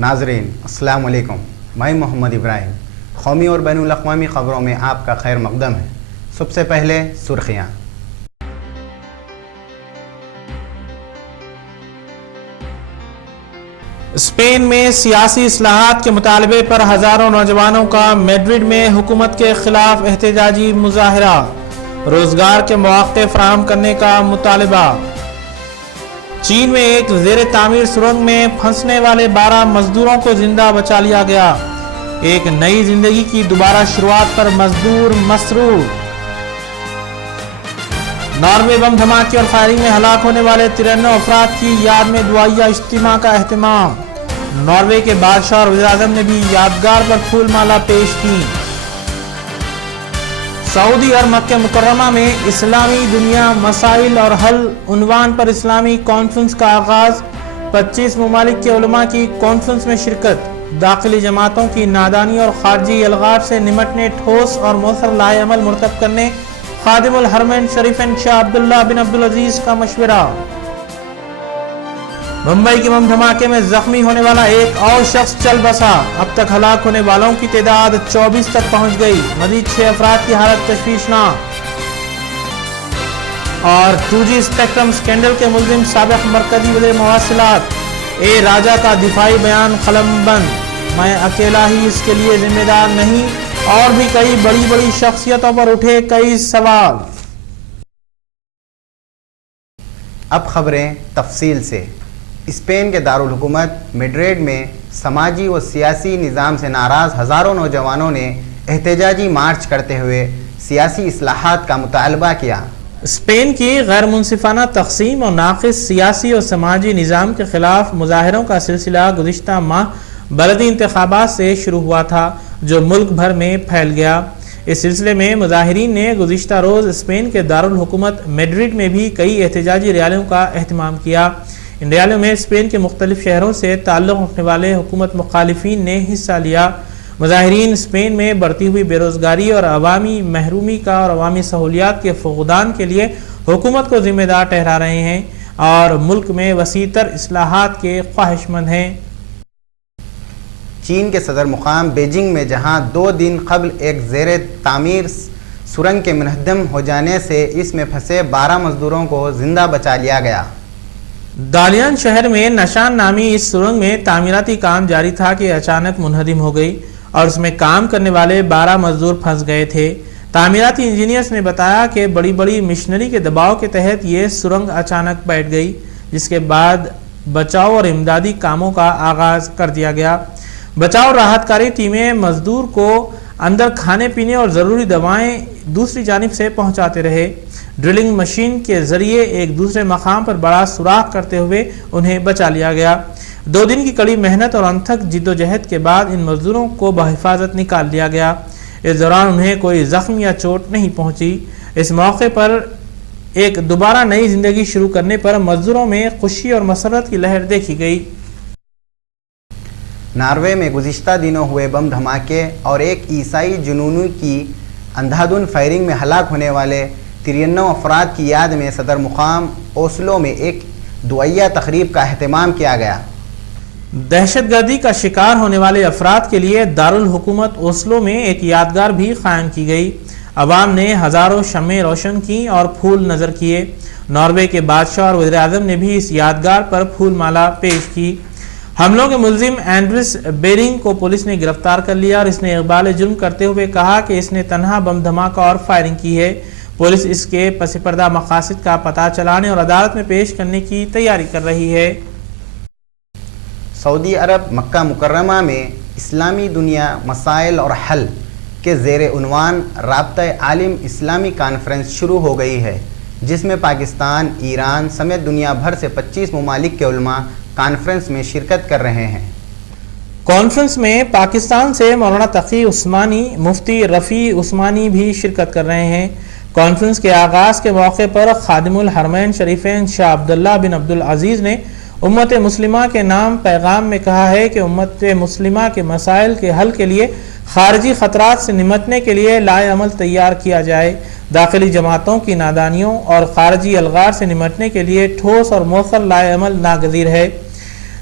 नाज़रीन अस्सलाम वालेकुम, मैं मोहम्मद इब्राहिम। कौमी और बैनुल अक़वामी ख़बरों में आपका खैर मक़दम है। सबसे पहले सुर्ख़ियाँ। स्पेन में सियासी इस्लाहात के मुतालबे पर हज़ारों नौजवानों का मैड्रिड में हुकूमत के खिलाफ एहतजाजी मुज़ाहिरा। रोजगार के मौक़े फराहम करने का मुतालबा। चीन में एक ज़ेर तामीर सुरंग में फंसने वाले 12 मजदूरों को जिंदा बचा लिया गया। एक नई जिंदगी की दोबारा शुरुआत पर मजदूर मसरूर। नॉर्वे बम धमाके और फायरिंग में हलाक होने वाले 93 अफराद की याद में दुआया इज्तिमा का एहतमाम। नॉर्वे के बादशाह और वज़ीर-ए-आज़म ने भी यादगार पर फूल माला पेश की। सऊदी और मक्का मुकर्रमा में इस्लामी दुनिया मसाइल और हल उन्वान पर इस्लामी कॉन्फ्रेंस का आगाज। 25 ममालिक के उलमा की कॉन्फ्रेंस में शिरकत। दाखिली जमातों की नादानी और खारजी अलगाव से निमटने ठोस और मौसर लाए अमल मुरतब करने खादिमुल हरमैन शरीफैन शाह अब्दुल्ला बिन अब्दुल अजीज का मशवरा। मुंबई के बम धमाके में जख्मी होने वाला एक और शख्स चल बसा। अब तक हलाक होने वालों की तादाद 24 तक पहुंच गई। मजीद 6 अफराद की हालत तशवीशनाक। और 2G स्पेक्ट्रम स्कैंडल के मुल्जिम साबिक मरकजी वज़ीर मवासिलात ए राजा का दिफाई बयान कलमबंद। मैं अकेला ही इसके लिए जिम्मेदार नहीं, और भी कई बड़ी बड़ी शख्सियतों पर उठे कई सवाल। अब खबरें तफसील से। स्पेन के दारुल हुकूमत मैड्रिड में समाजी व सियासी निज़ाम से नाराज़ हज़ारों नौजवानों ने एहतजाजी मार्च करते हुए सियासी इस्लाहात का मुतालबा किया। स्पेन की गैर मुनसिफाना तक़सीम और नाक़िस सियासी और समाजी निज़ाम के ख़िलाफ़ मुज़ाहिरों का सिलसिला गुज़िश्ता माह बलदी इंतख़ाबात से शुरू हुआ था, जो मुल्क भर में फैल गया। इस सिलसिले में मुज़ाहिरीन ने गुज़िश्ता रोज़ स्पेन के दारुल हुकूमत मैड्रिड में भी कई एहतजाजी रैलियों का एहतमाम किया। इन रैलियों में स्पेन के मुख्तलिफ शहरों से ताल्लुक़ रखने वाले हुकूमत मुखालिफिन ने हिस्सा लिया। मुज़ाहिरीन स्पेन में बढ़ती हुई बेरोज़गारी और अवामी महरूमी का और अवामी सहूलियात के फुक़दान के लिए हुकूमत को ज़िम्मेदार ठहरा रहे हैं और मुल्क में वसीतर इस्लाहात के ख्वाहिशमंद हैं। चीन के सदर मुकाम बीजिंग में जहां 2 दिन कबल एक ज़ेर तामीर सुरंग के मुनहदम हो जाने से इसमें फंसे 12 मजदूरों को जिंदा बचा लिया गया। दालियान शहर में नशान नामी इस सुरंग में तामीराती काम जारी था कि अचानक मुनहदिम हो गई और उसमें काम करने वाले 12 मजदूर फंस गए थे। तामीराती इंजीनियर्स ने बताया कि बड़ी बड़ी मिशनरी के दबाव के तहत ये सुरंग अचानक बैठ गई, जिसके बाद बचाव और इमदादी कामों का आगाज कर दिया गया। बचाव राहतकारी टीमें मजदूर को अंदर खाने पीने और ज़रूरी दवाएं दूसरी जानिब से पहुंचाते रहे। ड्रिलिंग मशीन के जरिए एक दूसरे मकाम पर बड़ा सुराख करते हुए उन्हें बचा लिया गया। 2 दिन की कड़ी मेहनत और अनथक जिद्दोजहद के बाद इन मजदूरों को बहिफाजत निकाल लिया गया। इस दौरान उन्हें कोई जख्म या चोट नहीं पहुंची। इस मौके पर एक दोबारा नई जिंदगी शुरू करने पर मजदूरों में खुशी और मसरत की लहर देखी गई। नॉर्वे में गुज़िश्ता दिनों हुए बम धमाके और एक ईसाई जुनूनी की अंधाधुन फायरिंग में हलाक होने वाले 93 अफराद की याद में सदर मुकाम ओस्लो में एक दुआया तकरीब का अहतमाम किया गया। दहशतगर्दी का शिकार होने वाले अफराद के लिए दारुल हुकूमत ओस्लो में एक यादगार भी कायम की गई। अवाम ने हज़ारों शम्में रोशन की और फूल नज़र किए। नॉर्वे के बादशाह और वज़ीर-ए-आज़म ने भी इस यादगार पर फूल माला पेश की। हमलों के मुल्जिम एंड्रिस बेरिंग को पुलिस ने गिरफ्तार कर लिया और इसने इक़बाल जुर्म करते हुए कहा कि इसने तन्हा बम धमाका और फायरिंग की है। पुलिस इसके पसीपर्दा मकासद का पता चलाने और अदालत में पेश करने की तैयारी कर रही है। सऊदी अरब मक्का मुकर्रमा में इस्लामी दुनिया मसाइल और हल के ज़ेर उन्वान राब्ता आलिम इस्लामी कॉन्फ्रेंस शुरू हो गई है, जिसमें पाकिस्तान, ईरान समेत दुनिया भर से 25 ममालिक के उलमा कॉन्फ्रेंस में शिरकत कर रहे हैं। कॉन्फ्रेंस में पाकिस्तान से मौलाना तकी उस्मानी, मुफ्ती रफ़ी उस्मानी भी शिरकत कर रहे हैं। कॉन्फ्रेंस के आगाज़ के मौके पर खादिमुल हरमैन शरीफैन शाह अब्दुल्ला बिन अब्दुल अजीज ने उम्मत मुस्लिमा के नाम पैगाम में कहा है कि उम्मत मुस्लिमा के मसाइल के हल के लिए खारजी ख़तरात से निमटने के लिए लाए अमल तैयार किया जाए। दाखिली जमातों की नादानियों और खारजी अलगार से निमटने के लिए ठोस और मौखर लाए अमल नागज़ीर है।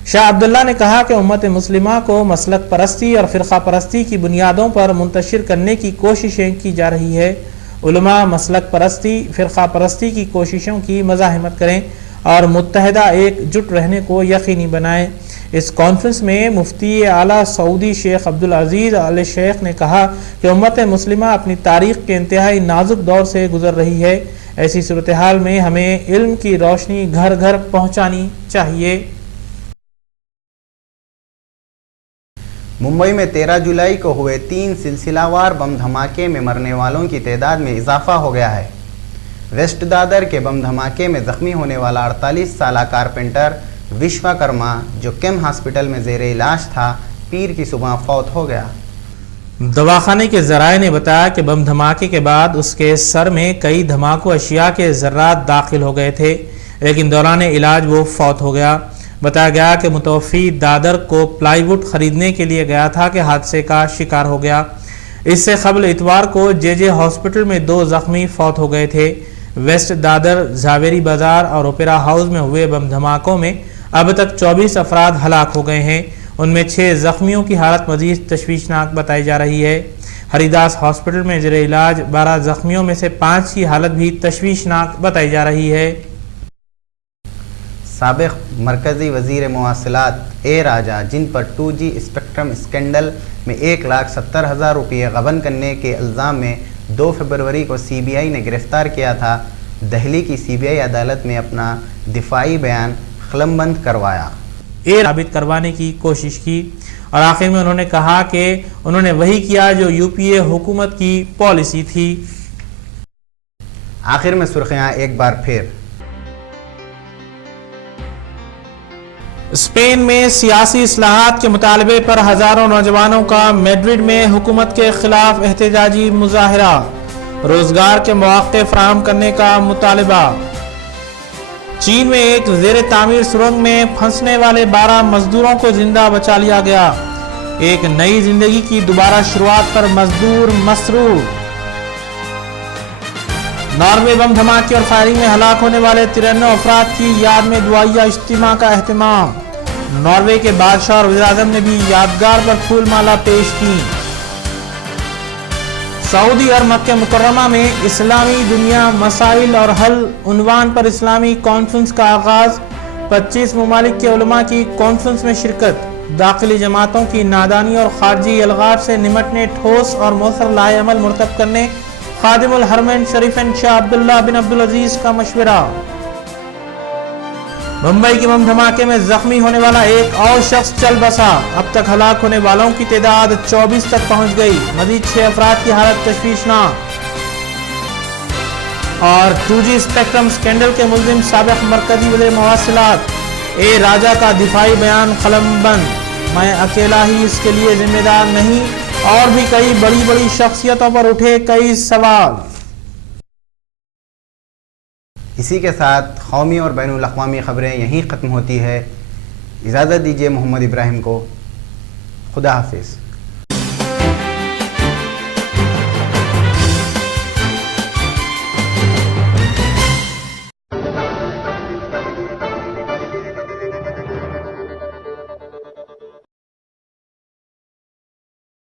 شاہ عبداللہ نے کہا کہ امت مسلمہ کو مسلک پرستی اور فرقہ پرستی کی بنیادوں پر منتشر کرنے کی کوششیں کی جا رہی ہے۔ علماء مسلک پرستی، فرقہ پرستی کی کوششوں کی مزاحمت کریں اور متحدہ ایک جٹ رہنے کو یقینی بنائیں۔ اس کانفرنس میں مفتی اعلیٰ سعودی شیخ عبدالعزیز آل شیخ نے کہا کہ امت مسلمہ اپنی تاریخ کے انتہائی نازک دور سے گزر رہی ہے۔ ایسی صورتحال میں ہمیں علم کی روشنی گھر گھر پہنچانی چاہیے۔ ممبئی میں 13 جولائی کو ہوئے 3 سلسلہ وار بم دھماکے میں مرنے والوں کی تعداد میں اضافہ ہو گیا ہے۔ ویسٹ دادر کے بم دھماکے میں زخمی ہونے والا 48 سالہ کارپینٹر وشوا کرما جو کیم ہاسپٹل میں زیر علاج تھا، پیر کی صبح فوت ہو گیا۔ دواخانے کے ذرائع نے بتایا کہ بم دھماکے کے بعد اس کے سر میں کئی دھماکوں اشیاء کے ذرات داخل ہو گئے تھے، لیکن دوران علاج وہ فوت ہو گیا۔ بتایا گیا کہ متوفی دادر کو پلائی ووڈ خریدنے کے لیے گیا تھا کہ حادثے کا شکار ہو گیا۔ اس سے قبل اتوار کو جے ہاسپٹل میں 2 زخمی فوت ہو گئے تھے۔ ویسٹ دادر، زاویری بازار اور اوپیرا ہاؤس میں ہوئے بم دھماکوں میں اب تک 24 افراد ہلاک ہو گئے ہیں۔ ان میں 6 زخمیوں کی حالت مزید تشویشناک بتائی جا رہی ہے۔ ہری داس ہاسپٹل میں زیر علاج 12 زخمیوں میں سے 5 کی حالت بھی تشویشناک بتائی جا رہی ہے۔ سابق مرکزی وزیر مواصلات اے راجہ، جن پر 2G اسپیکٹرم اسکینڈل میں 1,70,000 روپے غبن کرنے کے الزام میں 2 فروری کو CBI نے گرفتار کیا تھا، دہلی کی CBI عدالت میں اپنا دفاعی بیان قلم بند کروایا۔ ثابت کروانے کی کوشش کی اور آخر میں انہوں نے کہا کہ انہوں نے وہی کیا جو UPA حکومت کی پالیسی تھی۔ آخر میں سرخیاں ایک بار پھر۔ اسپین میں سیاسی اصلاحات کے مطالبے پر ہزاروں نوجوانوں کا میڈرڈ میں حکومت کے خلاف احتجاجی مظاہرہ، روزگار کے مواقع فراہم کرنے کا مطالبہ۔ چین میں ایک زیر تعمیر سرنگ میں پھنسنے والے 12 مزدوروں کو زندہ بچا لیا گیا۔ ایک نئی زندگی کی دوبارہ شروعات پر مزدور مسرور۔ ناروے بم دھماکے اور فائرنگ میں ہلاک ہونے والے 93 افراد کی یاد میں دعائیہ اجتماع کا اہتمام۔ ناروے کے بادشاہ اور وزیر اعظم نے بھی یادگار پر پھول مالا پیش کی۔ سعودی اور مکہ مکرمہ میں اسلامی دنیا مسائل اور حل عنوان پر اسلامی کانفرنس کا آغاز۔ 25 ممالک کے علماء کی کانفرنس میں شرکت۔ داخلی جماعتوں کی نادانی اور خارجی الغاب سے نمٹنے ٹھوس اور مؤثر لائحہ عمل مرتب کرنے خادم الحرمین شریفین شاہ عبداللہ بن عبدالعزیز کا مشورہ۔ ممبئی کے بم دھماکے میں زخمی ہونے والا ایک اور شخص چل بسا، اب تک ہلاک ہونے والوں کی تعداد 24 تک پہنچ گئی، مزید 6 افراد کی حالت تشویشناک۔ اور 2G اسپیکٹرم اسکینڈل کے ملزم سابق مرکزی وزیر مواصلات اے راجہ کا دفاعی بیان قلم بند۔ میں اکیلا ہی اس کے لیے ذمہ دار نہیں، اور بھی کئی بڑی شخصیتوں پر اٹھے کئی سوال۔ اسی کے ساتھ قومی اور بین الاقوامی خبریں یہیں ختم ہوتی ہے۔ اجازت دیجیے محمد ابراہیم کو۔ خدا حافظ۔